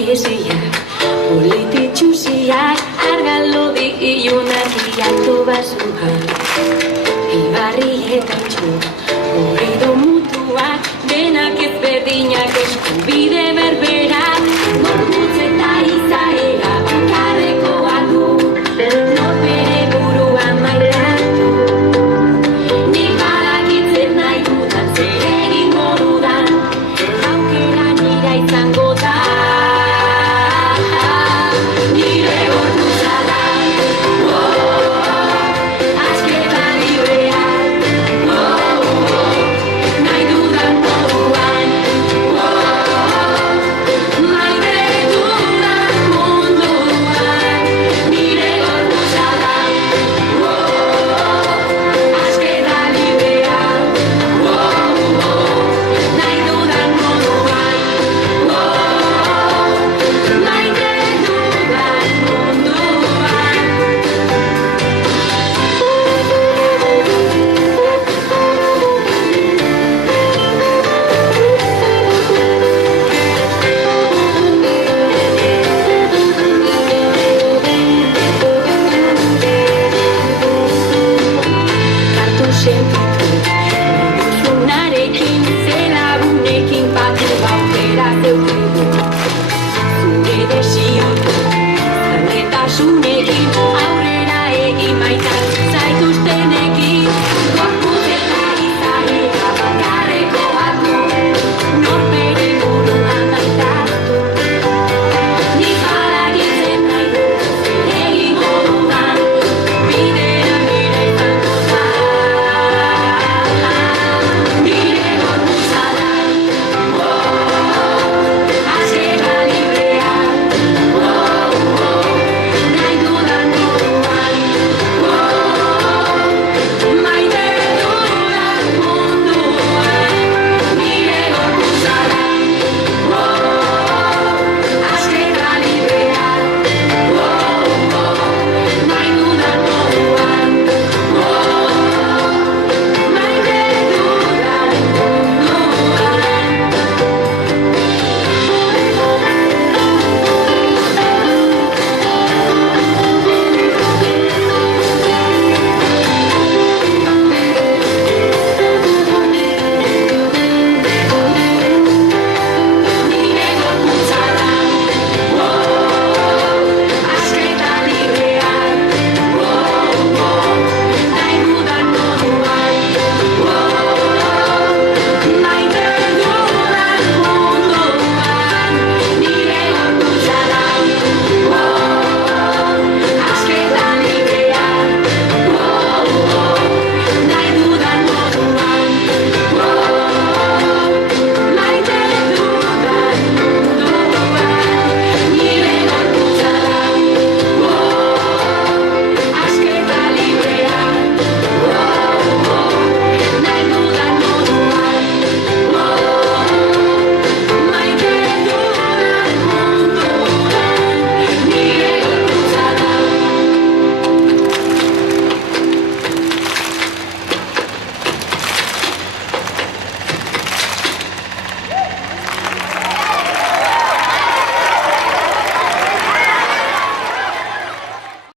poesiak, polititxusiak, argalodi ilunak iatu basuak, ibarrietan txuk, horrido mutuak, denak ezberdinak eskubide berberak, gorputz eta izaera bakarrekoak du, norbere buruan maitatu. Nik badakitzen nahi dudan, zer egingo dudan, aukera nira izango da. Nire gorputza da, asketa librea, nahi dudan moduan, maite dudan munduan. Nire gorputza da, asketa librea, nahi dudan moduan, maite dudan munduan. Kartuxen